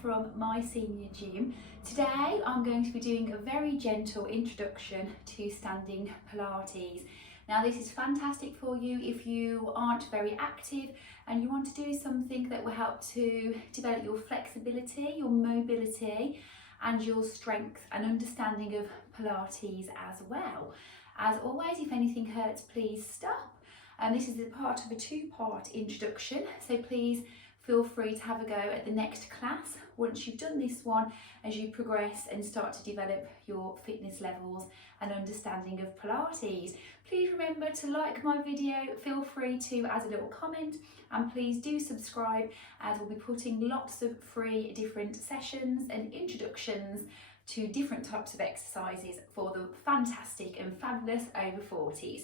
From my senior gym. Today I'm going to be doing a very gentle introduction to standing Pilates. Now this is fantastic for you if you aren't very active and you want to do something that will help to develop your flexibility, your mobility and your strength and understanding of Pilates as well. As always, if anything hurts, please stop. And this is a part of a two-part introduction, so please feel free to have a go at the next class once you've done this one as you progress and start to develop your fitness levels and understanding of Pilates. Please remember to like my video, feel free to add a little comment, and please do subscribe as we'll be putting lots of free different sessions and introductions to different types of exercises for the fantastic and fabulous over 40s.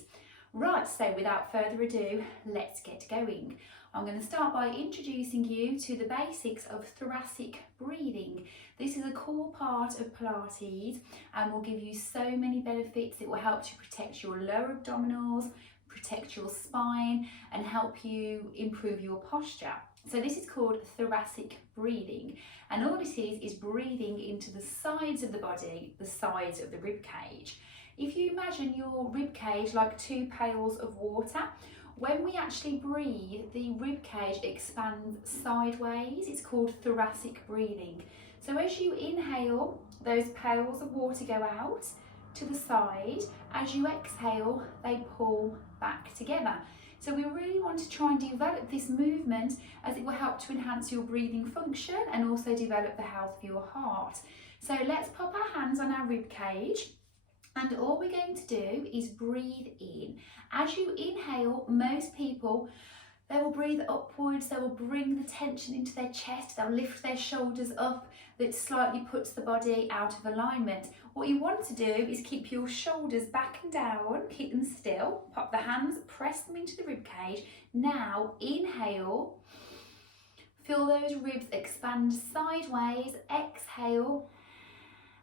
Right, so without further ado, let's get going. I'm going to start by introducing you to the basics of thoracic breathing. This is a core part of Pilates and will give you so many benefits. It will help to protect your lower abdominals, protect your spine and help you improve your posture. So this is called thoracic breathing, and all it is breathing into the sides of the body, the sides of the rib cage. If you imagine your rib cage like two pails of water, when we actually breathe, the rib cage expands sideways. It's called thoracic breathing. So as you inhale, those pails of water go out to the side. As you exhale, they pull back together. So we really want to try and develop this movement as it will help to enhance your breathing function and also develop the health of your heart. So let's pop our hands on our rib cage. And all we're going to do is breathe in. As you inhale, most people, they will breathe upwards, they will bring the tension into their chest, they'll lift their shoulders up, that slightly puts the body out of alignment. What you want to do is keep your shoulders back and down, keep them still, pop the hands, press them into the rib cage. Now inhale, feel those ribs expand sideways, exhale,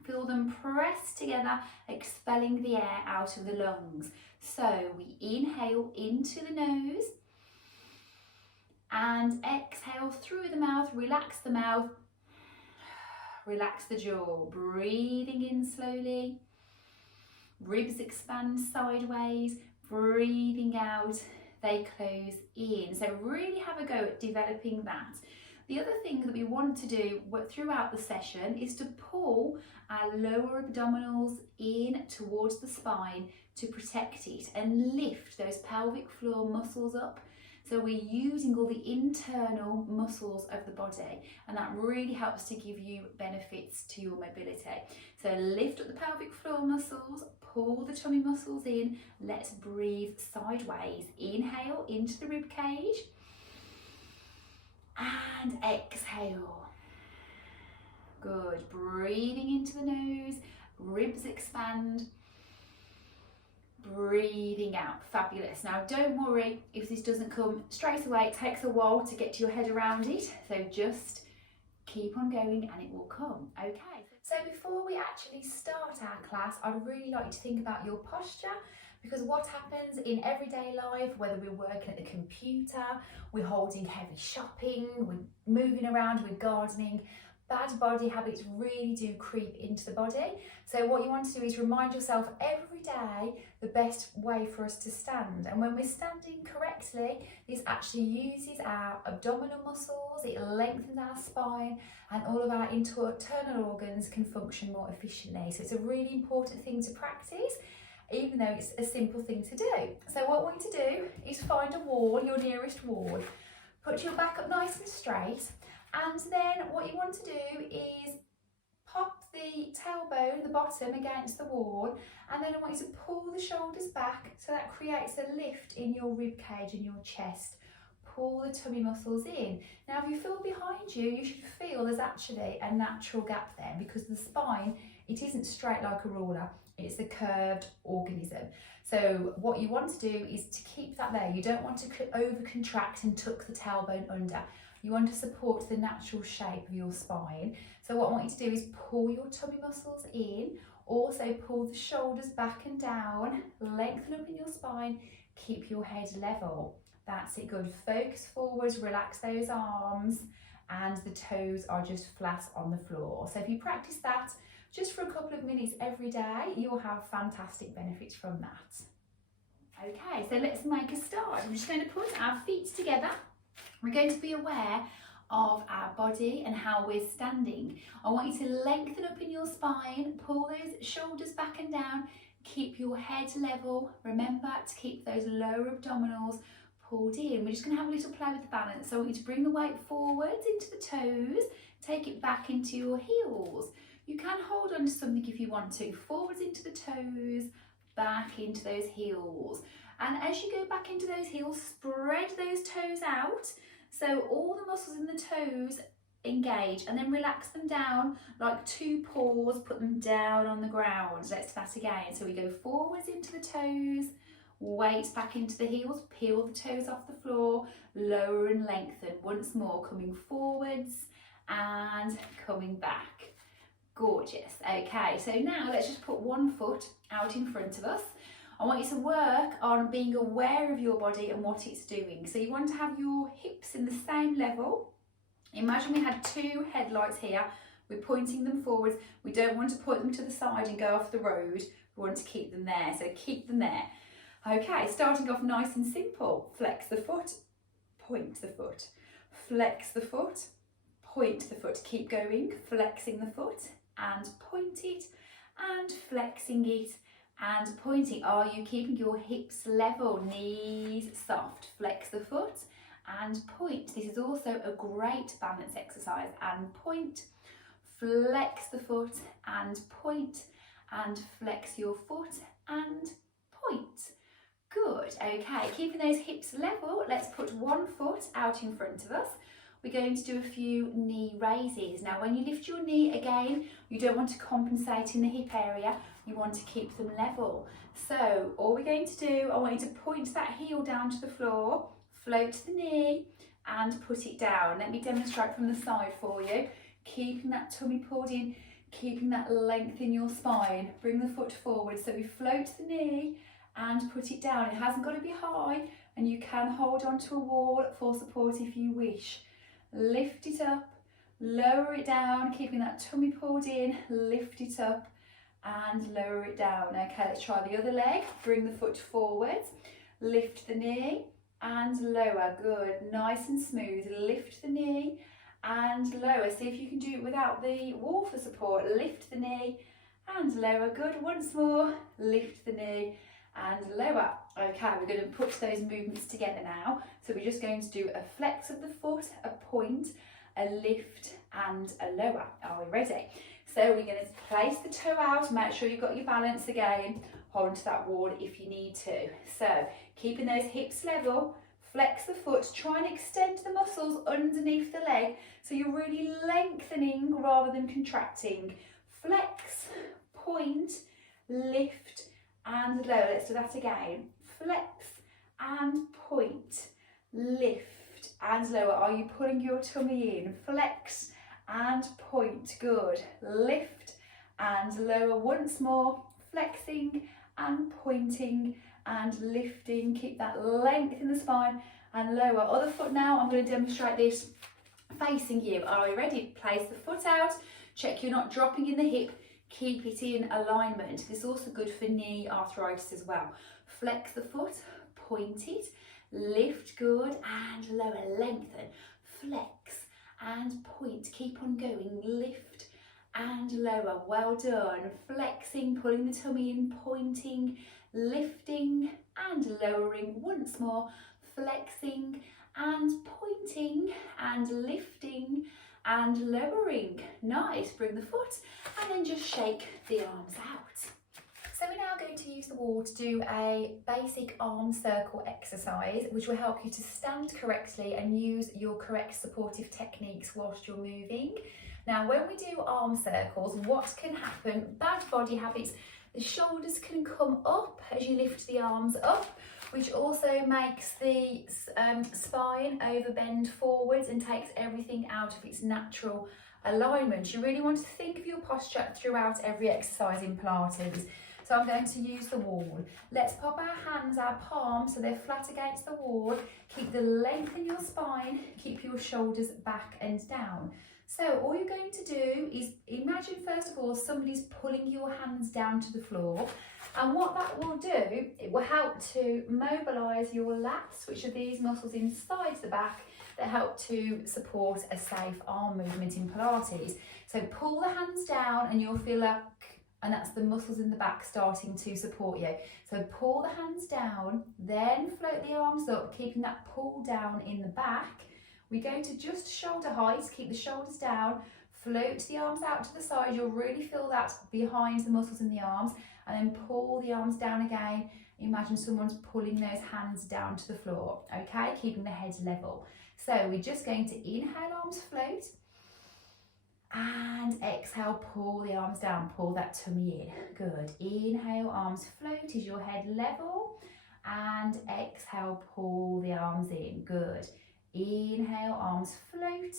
feel them press together, expelling the air out of the lungs. So we inhale into the nose and exhale through the mouth, relax the mouth, relax the jaw, breathing in slowly, ribs expand sideways, breathing out, they close in. So really have a go at developing that. The other thing that we want to do throughout the session is to pull our lower abdominals in towards the spine to protect it and lift those pelvic floor muscles up. So we're using all the internal muscles of the body, and that really helps to give you benefits to your mobility. So lift up the pelvic floor muscles, pull the tummy muscles in. Let's breathe sideways. Inhale into the rib cage. And exhale. Good. Breathing into the nose, ribs expand, breathing out. Fabulous. Now don't worry if this doesn't come straight away. It takes a while to get your head around it, so just keep on going and it will come. Okay. So before we actually start our class, I'd really like you to think about your posture, because what happens in everyday life, whether we're working at the computer, we're holding heavy shopping, we're moving around, we're gardening, bad body habits really do creep into the body. So what you want to do is remind yourself every day the best way for us to stand. And when we're standing correctly, this actually uses our abdominal muscles, it lengthens our spine, and all of our internal organs can function more efficiently. So it's a really important thing to practice, even though it's a simple thing to do. So what we're going to do is find a wall, your nearest wall, put your back up nice and straight, and then what you want to do is pop the tailbone, the bottom, against the wall, and then I want you to pull the shoulders back, so that creates a lift in your rib cage and your chest. Pull the tummy muscles in. Now if you feel behind you, you should feel there's actually a natural gap there, because the spine, it isn't straight like a ruler, it's a curved organism. So what you want to do is to keep that there. You don't want to over contract and tuck the tailbone under. You want to support the natural shape of your spine. So what I want you to do is pull your tummy muscles in, also pull the shoulders back and down, lengthen up in your spine, keep your head level. That's it, good. Focus forwards, relax those arms, and the toes are just flat on the floor. So if you practice that just for a couple of minutes every day, you'll have fantastic benefits from that. Okay, so let's make a start. I'm just going to put our feet together. We're going to be aware of our body and how we're standing. I want you to lengthen up in your spine, pull those shoulders back and down, keep your head level. Remember to keep those lower abdominals pulled in. We're just going to have a little play with the balance. So I want you to bring the weight forwards into the toes, take it back into your heels. You can hold on to something if you want to. Forwards into the toes, back into those heels. And as you go back into those heels, spread those toes out. So all the muscles in the toes engage, and then relax them down like two paws, put them down on the ground. Let's do that again. So we go forwards into the toes, weight back into the heels, peel the toes off the floor, lower and lengthen. Once more, coming forwards and coming back. Gorgeous. Okay, so now let's just put one foot out in front of us. I want you to work on being aware of your body and what it's doing. So you want to have your hips in the same level. Imagine we had two headlights here. We're pointing them forwards. We don't want to point them to the side and go off the road. We want to keep them there, so keep them there. Okay, starting off nice and simple. Flex the foot, point the foot. Flex the foot, point the foot. Keep going, flexing the foot and point it, and flexing it and pointing. Are you keeping your hips level, knees soft? Flex the foot and point. This is also a great balance exercise. And point, flex the foot and point, and flex your foot and point. Good. Okay, keeping those hips level, let's put one foot out in front of us. We're going to do a few knee raises. Now, when you lift your knee again, you don't want to compensate in the hip area. You want to keep them level. So all we're going to do, I want you to point that heel down to the floor, float the knee and put it down. Let me demonstrate from the side for you. Keeping that tummy pulled in, keeping that length in your spine. Bring the foot forward. So we float the knee and put it down. It hasn't got to be high, and you can hold onto a wall for support if you wish. Lift it up, lower it down, keeping that tummy pulled in, lift it up and lower it down. Okay, let's try the other leg. Bring the foot forwards, lift the knee and lower. Good, nice and smooth. Lift the knee and lower. See if you can do it without the wall for support. Lift the knee and lower. Good, once more. Lift the knee and lower. Okay, we're going to put those movements together now. So we're just going to do a flex of the foot, a point, a lift and a lower. Are we ready? So we're going to place the toe out, make sure you've got your balance again, hold onto that wall if you need to. So keeping those hips level, flex the foot, try and extend the muscles underneath the leg so you're really lengthening rather than contracting. Flex, point, lift and lower. Let's do that again. Flex and point, lift and lower. Are you pulling your tummy in? Flex and point. Good. Lift and lower. Once more. Flexing and pointing and lifting. Keep that length in the spine and lower. Other foot now. I'm going to demonstrate this facing you. Are you ready? Place the foot out. Check you're not dropping in the hip. Keep it in alignment. This is also good for knee arthritis as well. Flex the foot, point it, lift, good, and lower, lengthen, flex and point. Keep on going, lift and lower. Well done. Flexing, pulling the tummy in, pointing, lifting and lowering. Once more, flexing and pointing and lifting and lowering. Nice. Bring the foot and then just shake the arms out. So we're now going to use the wall to do a basic arm circle exercise, which will help you to stand correctly and use your correct supportive techniques whilst you're moving. Now, when we do arm circles, what can happen? Bad body habits The shoulders can come up as you lift the arms up, which also makes the spine overbend forwards and takes everything out of its natural alignment. You really want to think of your posture throughout every exercise in Pilates. So I'm going to use the wall. Let's pop our hands, our palms, so they're flat against the wall. Keep the length in your spine, keep your shoulders back and down. So all you're going to do is imagine first of all somebody's pulling your hands down to the floor, and what that will do, it will help to mobilise your lats, which are these muscles inside the back that help to support a safe arm movement in Pilates. So pull the hands down and you'll feel like, and that's the muscles in the back starting to support you. So pull the hands down, then float the arms up, keeping that pull down in the back. We go to just shoulder height, keep the shoulders down, float the arms out to the side. You'll really feel that behind the muscles in the arms, and then pull the arms down again. Imagine someone's pulling those hands down to the floor, okay? Keeping the head level. So we're just going to inhale, arms float, and exhale, pull the arms down, pull that tummy in. Good. Inhale, arms float, is your head level, and exhale, pull the arms in. Good. Inhale, arms float,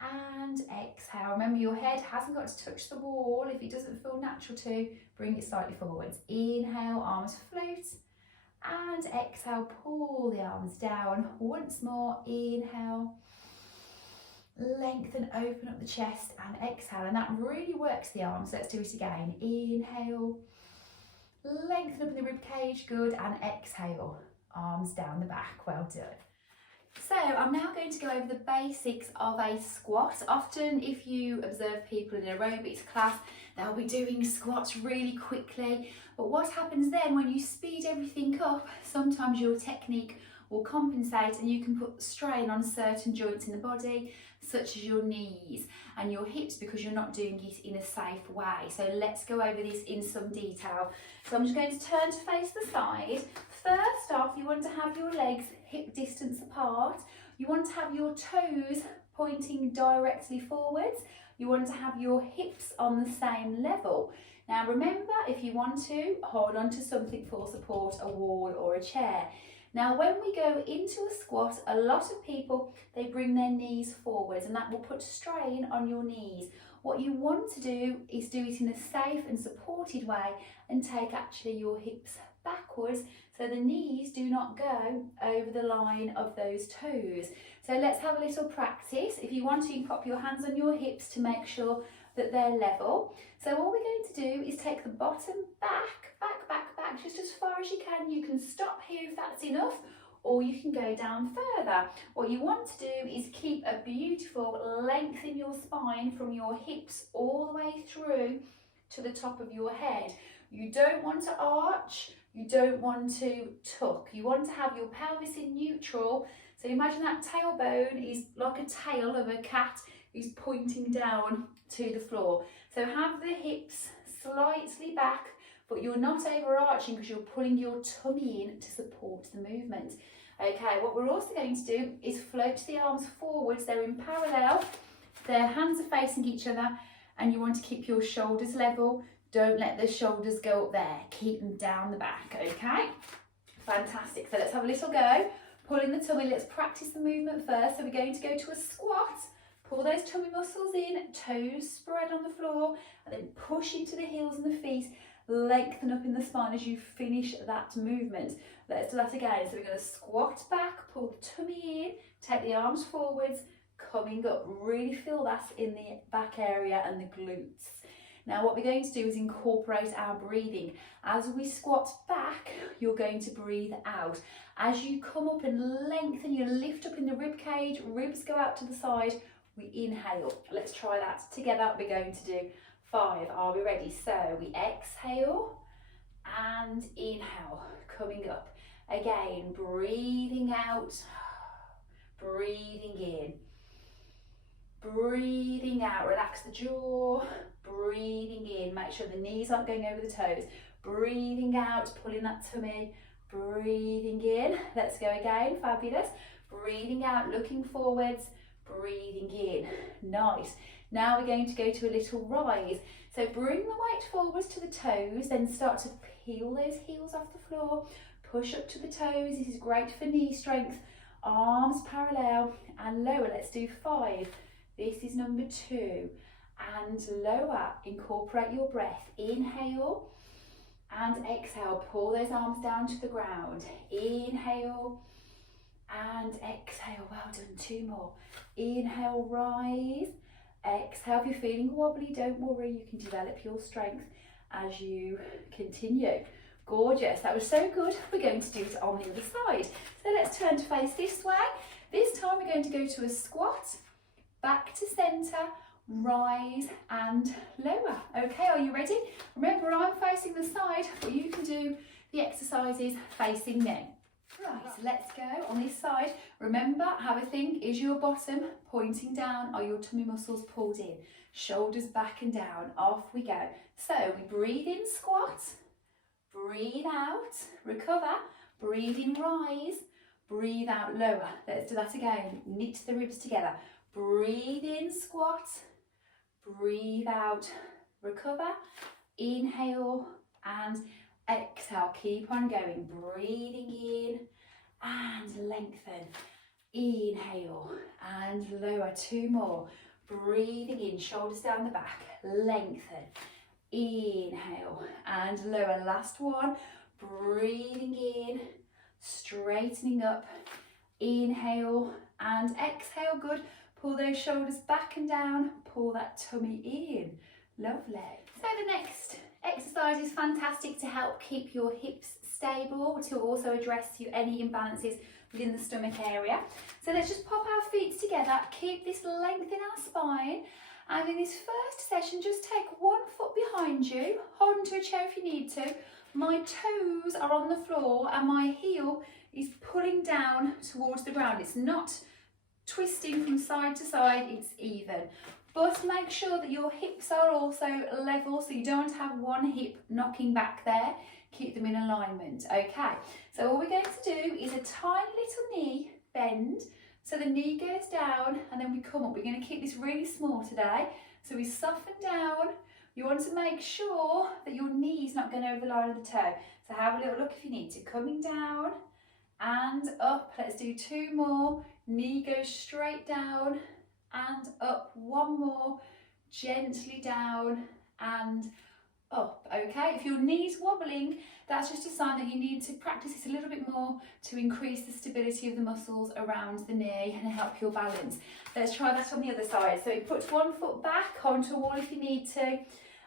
and exhale. Remember, your head hasn't got to touch the wall. If it doesn't feel natural to, bring it slightly forwards. Inhale, arms float, and exhale, pull the arms down. Once more, inhale, lengthen, open up the chest, and exhale. And that really works the arms. Let's do it again. Inhale, lengthen up in the rib cage, good, and exhale, arms down the back. Well done. So I'm now going to go over the basics of a squat. Often if you observe people in an aerobics class, they'll be doing squats really quickly. But what happens then when you speed everything up, sometimes your technique will compensate and you can put strain on certain joints in the body, such as your knees and your hips, because you're not doing it in a safe way. So let's go over this in some detail. So I'm just going to turn to face the side. First off, you want to have your legs hip distance apart. You want to have your toes pointing directly forwards. You want to have your hips on the same level. Now remember, if you want to, hold on to something for support, a wall or a chair. Now when we go into a squat, a lot of people, they bring their knees forwards, and that will put strain on your knees. What you want to do is do it in a safe and supported way and take actually your hips backwards so the knees do not go over the line of those toes. So let's have a little practice. If you want to, you can pop your hands on your hips to make sure that they're level. So all we're going to do is take the bottom back, just as far as you can. You can stop here if that's enough, or you can go down further. What you want to do is keep a beautiful length in your spine from your hips all the way through to the top of your head. You don't want to arch, you don't want to tuck. You want to have your pelvis in neutral. So imagine that tailbone is like a tail of a cat is pointing down to the floor. So have the hips slightly back, but you're not overarching because you're pulling your tummy in to support the movement. Okay, what we're also going to do is float the arms forwards. They're in parallel, their hands are facing each other, and you want to keep your shoulders level. Don't let the shoulders go up there. Keep them down the back, okay? Fantastic. So let's have a little go. Pulling the tummy. Let's practice the movement first. So we're going to go to a squat. Pull those tummy muscles in, toes spread on the floor, and then push into the heels and the feet. Lengthen up in the spine as you finish that movement. Let's do that again. So we're going to squat back, pull the tummy in, take the arms forwards, coming up. Really feel that in the back area and the glutes. Now what we're going to do is incorporate our breathing. As we squat back, you're going to breathe out. As you come up and lengthen, you lift up in the rib cage, ribs go out to the side, we inhale. Let's try that together. We're going to do 5. Are we ready? So we exhale and inhale, coming up. Again, breathing out, breathing in, breathing out. Relax the jaw, breathing in. Make sure the knees aren't going over the toes. Breathing out, pulling that tummy, breathing in. Let's go again. Fabulous. Breathing out, looking forwards, breathing in. Nice. Now we're going to go to a little rise. So bring the weight forwards to the toes, then start to peel those heels off the floor, push up to the toes. This is great for knee strength. Arms parallel and lower. Let's do 5. This is number 2. And lower. Incorporate your breath. Inhale and exhale. Pull those arms down to the ground. Inhale and exhale. Well done. 2 more. Inhale, rise. Exhale. If you're feeling wobbly, don't worry. You can develop your strength as you continue. Gorgeous. That was so good. We're going to do it on the other side. So let's turn to face this way. This time we're going to go to a squat, back to centre, rise and lower. Okay, are you ready? Remember, I'm facing the side, but you can do the exercises facing me. Right, so let's go on this side. Remember, have a think, is your bottom pointing down? Are your tummy muscles pulled in? Shoulders back and down. Off we go. So we breathe in, squat, breathe out, recover, breathe in, rise, breathe out, lower. Let's do that again. Knit the ribs together. Breathe in, squat, breathe out, recover, inhale and exhale. Keep on going. Breathing in and lengthen. Inhale and lower. 2 more. Breathing in, shoulders down the back, lengthen. Inhale and lower. Last one. Breathing in, straightening up. Inhale and exhale. Good. Pull those shoulders back and down. Pull that tummy in. Lovely. So the next exercise is fantastic to help keep your hips stable, to also address any imbalances within the stomach area. So let's just pop our feet together. Keep this length in our spine. And in this first session, just take 1 foot behind you. Hold onto a chair if you need to. My toes are on the floor and my heel is pulling down towards the ground. It's not twisting from side to side, it's even. But make sure that your hips are also level, so you don't have one hip knocking back there. Keep them in alignment, okay? So all we're going to do is a tiny little knee bend. So the knee goes down and then we come up. We're going to keep this really small today. So we soften down. You want to make sure that your knee's not going over the line of the toe. So have a little look if you need to. Coming down and up. Let's do 2 more. Knee goes straight down and up. 1 more. Gently down and up. Okay, if your knee's wobbling, that's just a sign that you need to practice this a little bit more to increase the stability of the muscles around the knee and help your balance. Let's try that on the other side. So you put 1 foot back onto a wall if you need to,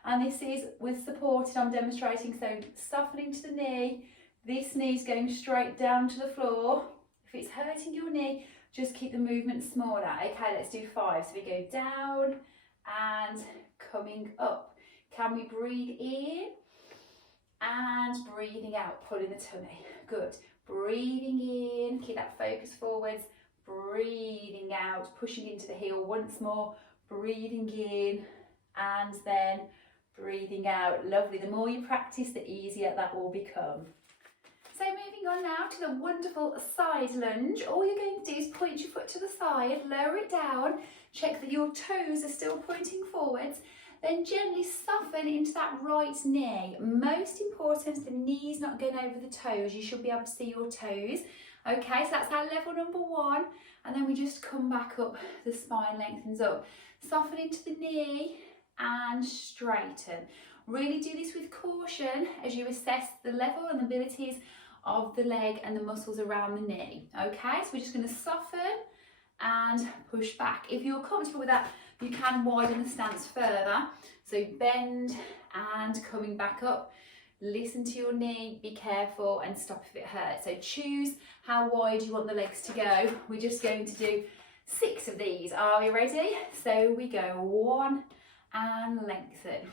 and this is with support, and I'm demonstrating. So softening to the knee. This knee's going straight down to the floor. If it's hurting your knee, just keep the movement smaller. Okay, let's do 5. So we go down and coming up. Can we breathe in and breathing out, pulling the tummy. Good. Breathing in, keep that focus forwards. Breathing out, pushing into the heel once more. Breathing in and then breathing out. Lovely. The more you practice, the easier that will become. So moving on now to the wonderful side lunge. All you're going to do is point your foot to the side, lower it down, check that your toes are still pointing forwards, then gently soften into that right knee. Most important, the knee's not going over the toes. You should be able to see your toes. Okay, so that's our level number 1. And then we just come back up, the spine lengthens up. Soften into the knee and straighten. Really do this with caution as you assess the level and abilities of the leg and the muscles around the knee. Okay, so we're just going to soften and push back. If you're comfortable with that, you can widen the stance further. So bend and coming back up. Listen to your knee, be careful and stop if it hurts. So choose how wide you want the legs to go. We're just going to do 6 of these. Are we ready? So we go 1 and lengthen,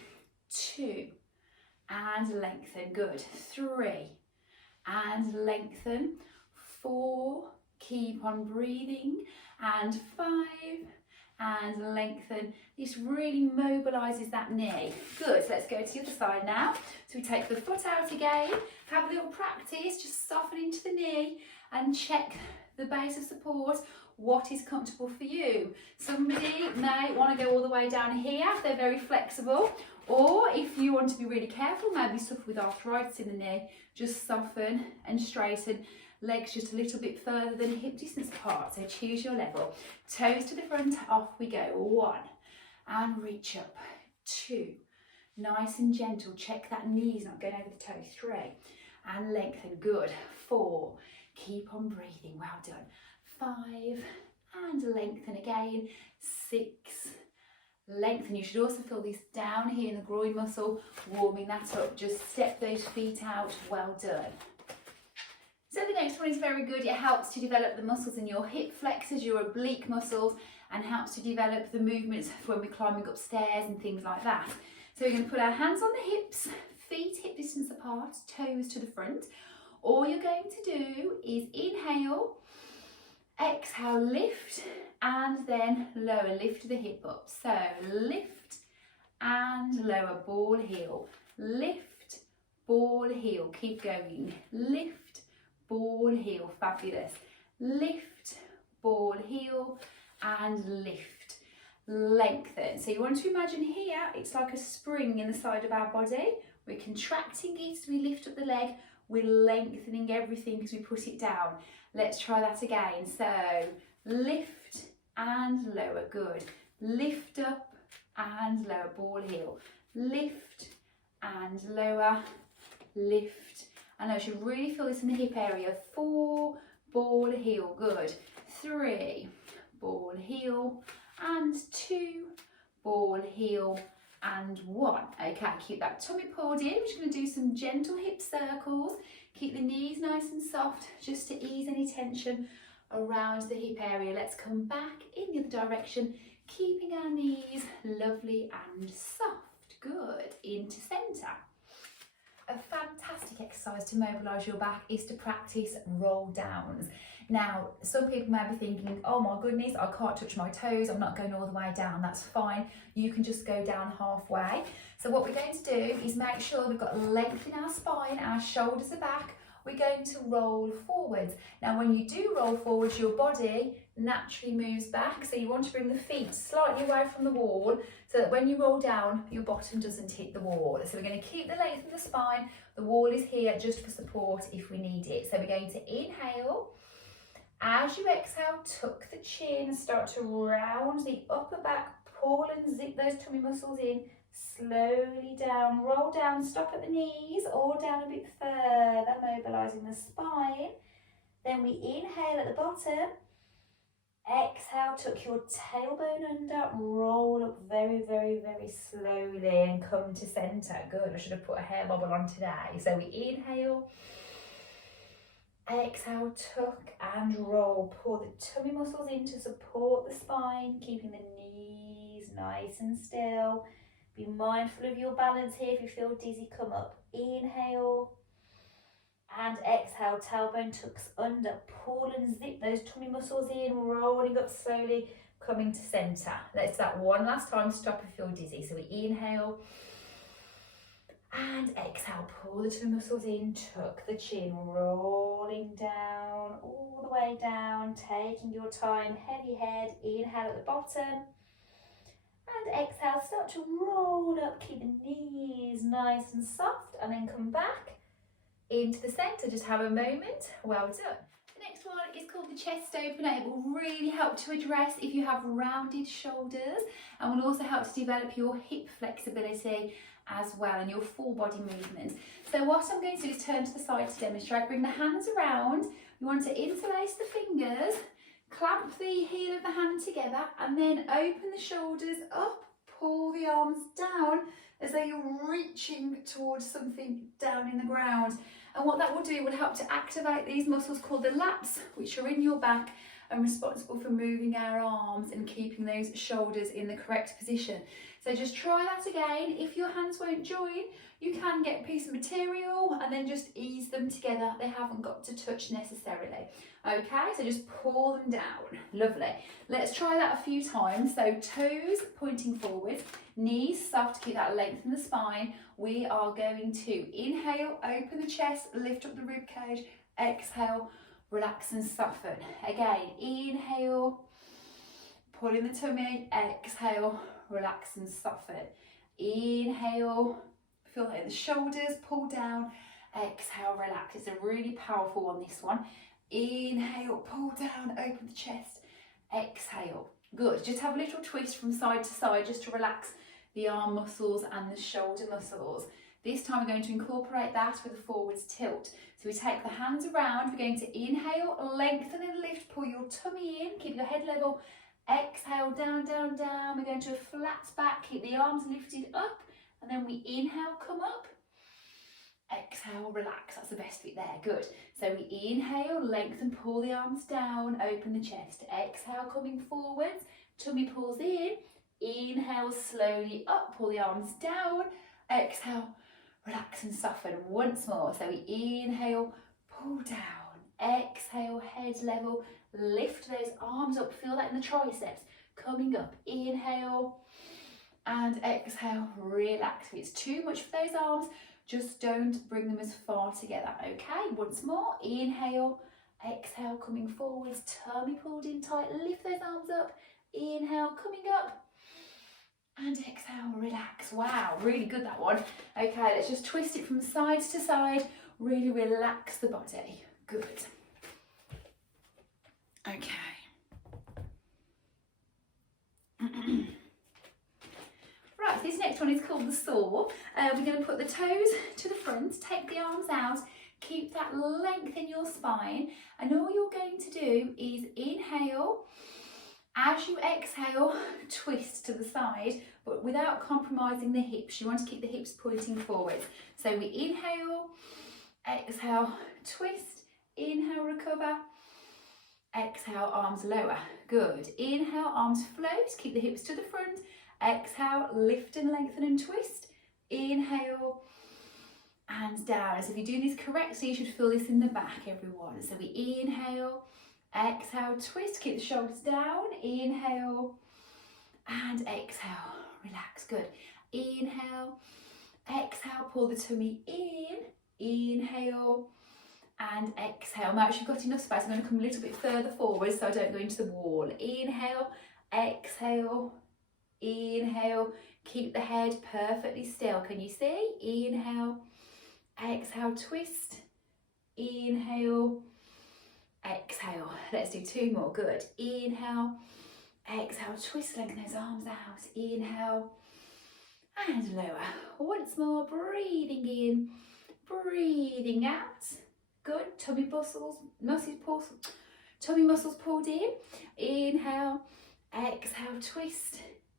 2 and lengthen, good, 3 and lengthen, 4, keep on breathing, and 5 and lengthen. This really mobilises that knee. Good, so let's go to the other side now. So we take the foot out again, have a little practice, just soften into the knee and check the base of support. what is comfortable for you. Somebody may want to go all the way down here, they're very flexible, or if you want to be really careful, maybe suffer with arthritis in the knee, just soften and straighten, legs just a little bit further than hip distance apart, so choose your level. Toes to the front, off we go. 1, and reach up. 2, nice and gentle, check that knee's not going over the toe. 3, and lengthen, good. 4, keep on breathing, well done. 5, and lengthen again. 6, lengthen. You should also feel this down here in the groin muscle, warming that up. Just step those feet out, well done. So the next one is very good. It helps to develop the muscles in your hip flexors, your oblique muscles, and helps to develop the movements for when we're climbing upstairs and things like that. So we're going to put our hands on the hips, feet hip distance apart, toes to the front. All you're going to do is inhale, exhale, lift, and then lower, lift the hip up. So lift and lower, ball heel, lift, ball heel, keep going, lift, ball heel, fabulous, lift, ball heel, and lift, lengthen. So you want to imagine here, it's like a spring in the side of our body. We're contracting it as we lift up the leg, we're lengthening everything as we put it down. Let's try that again. So lift and lower, good. Lift up and lower, ball heel. Lift and lower, lift. And I should really feel this in the hip area. 4, ball heel, good. 3, ball heel, and 2, ball heel, and 1. Okay, keep that tummy pulled in. We're just going to do some gentle hip circles. Keep the knees nice and soft just to ease any tension around the hip area. Let's come back in the other direction, keeping our knees lovely and soft. Good, into centre. A fantastic exercise to mobilise your back is to practice roll downs. Now, some people may be thinking, oh my goodness, I can't touch my toes, I'm not going all the way down. That's fine, you can just go down halfway. So what we're going to do is make sure we've got length in our spine, our shoulders are back, we're going to roll forwards. Now when you do roll forwards, your body naturally moves back, so you want to bring the feet slightly away from the wall so that when you roll down, your bottom doesn't hit the wall. So we're going to keep the length of the spine, the wall is here just for support if we need it. So we're going to inhale. As you exhale, tuck the chin and start to round the upper back, pull and zip those tummy muscles in, slowly down, roll down, stop at the knees, or down a bit further, mobilising the spine. Then we inhale at the bottom, exhale, tuck your tailbone under, roll up very, very, very slowly and come to centre. Good, I should have put a hair bobble on today. So we inhale, exhale, tuck and roll. Pull the tummy muscles in to support the spine, keeping the knees nice and still. Be mindful of your balance here. If you feel dizzy, come up. Inhale and exhale, tailbone tucks under. Pull and zip those tummy muscles in, rolling up slowly, coming to centre. Let's do that one last time. Stop if you feel dizzy. So we inhale and exhale, pull the tummy muscles in, tuck the chin, rolling down, all the way down, taking your time, heavy head, inhale at the bottom, and exhale, start to roll up, keep the knees nice and soft, and then come back into the centre, just have a moment, well done. The next one is called the chest opener. It will really help to address if you have rounded shoulders, and will also help to develop your hip flexibility as well and your full body movement. So what I'm going to do is turn to the side to demonstrate. Bring the hands around. You want to interlace the fingers, clamp the heel of the hand together, and then open the shoulders up, pull the arms down as though you're reaching towards something down in the ground. And what that will do, it will help to activate these muscles called the lats, which are in your back and responsible for moving our arms and keeping those shoulders in the correct position. So just try that again. If your hands won't join, you can get a piece of material and then just ease them together. They haven't got to touch necessarily. Okay, so just pull them down. Lovely. Let's try that a few times. So toes pointing forward, knees soft, keep that length in the spine. We are going to inhale, open the chest, lift up the rib cage, exhale, relax and soften. Again, inhale, pull in the tummy, exhale, relax and soften. Inhale, feel like the shoulders pull down, exhale, relax. It's a really powerful one, this one. Inhale, pull down, open the chest, exhale. Good, just have a little twist from side to side just to relax the arm muscles and the shoulder muscles. This time we're going to incorporate that with a forwards tilt. So we take the hands around, we're going to inhale, lengthen and lift, pull your tummy in, keep your head level, exhale, down, down, down. We're going to a flat back, keep the arms lifted up, and then we inhale, come up, exhale, relax. That's the best bit there, good. So we inhale, lengthen, pull the arms down, open the chest, exhale, coming forwards, tummy pulls in, inhale, slowly up, pull the arms down, exhale, relax and soften. Once more, so we inhale, pull down, exhale, head level, lift those arms up, feel that in the triceps, coming up, inhale, and exhale, relax. If it's too much for those arms, just don't bring them as far together, okay? Once more, inhale, exhale, coming forwards, tummy pulled in tight, lift those arms up, inhale, coming up, and exhale, relax. Wow, really good that one. Okay, let's just twist it from side to side, really relax the body. Good. Okay. Right, this next one is called the saw. We're going to put the toes to the front, take the arms out, keep that length in your spine, and all you're going to do is inhale. As you exhale, twist to the side, but without compromising the hips. You want to keep the hips pointing forward. So we inhale, exhale, twist, inhale, recover, exhale, arms lower. Good. Inhale, arms float, keep the hips to the front. Exhale, lift and lengthen and twist. Inhale and down. So if you're doing this correctly, you should feel this in the back, everyone. So we inhale, exhale, twist, keep the shoulders down, inhale, and exhale, relax, good. Inhale, exhale, pull the tummy in, inhale, and exhale. Now, actually got enough space, I'm going to come a little bit further forward so I don't go into the wall. Inhale, exhale, inhale, keep the head perfectly still. Can you see? Inhale, exhale, twist, inhale, exhale. Let's do two more. Good. Inhale, exhale, twist, lengthen those arms out. Inhale and lower. Once more, breathing in, breathing out. Good. Tummy muscles pulled in. Inhale, exhale, twist,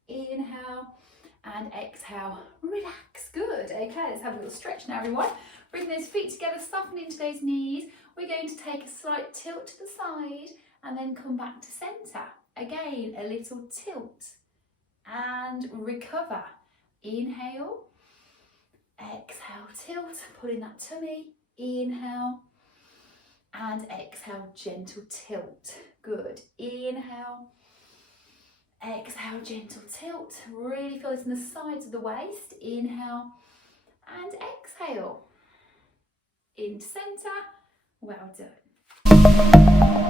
inhale and exhale, relax. Good. Okay, let's have a little stretch now, everyone. Bring those feet together, soften into those knees. We're going to take a slight tilt to the side and then come back to centre. Again, a little tilt and recover. Inhale, exhale, tilt, pull in that tummy, inhale, and exhale, gentle tilt. Good. Inhale, exhale, gentle tilt. Really feel this in the sides of the waist. Inhale and exhale. Into centre. Well done.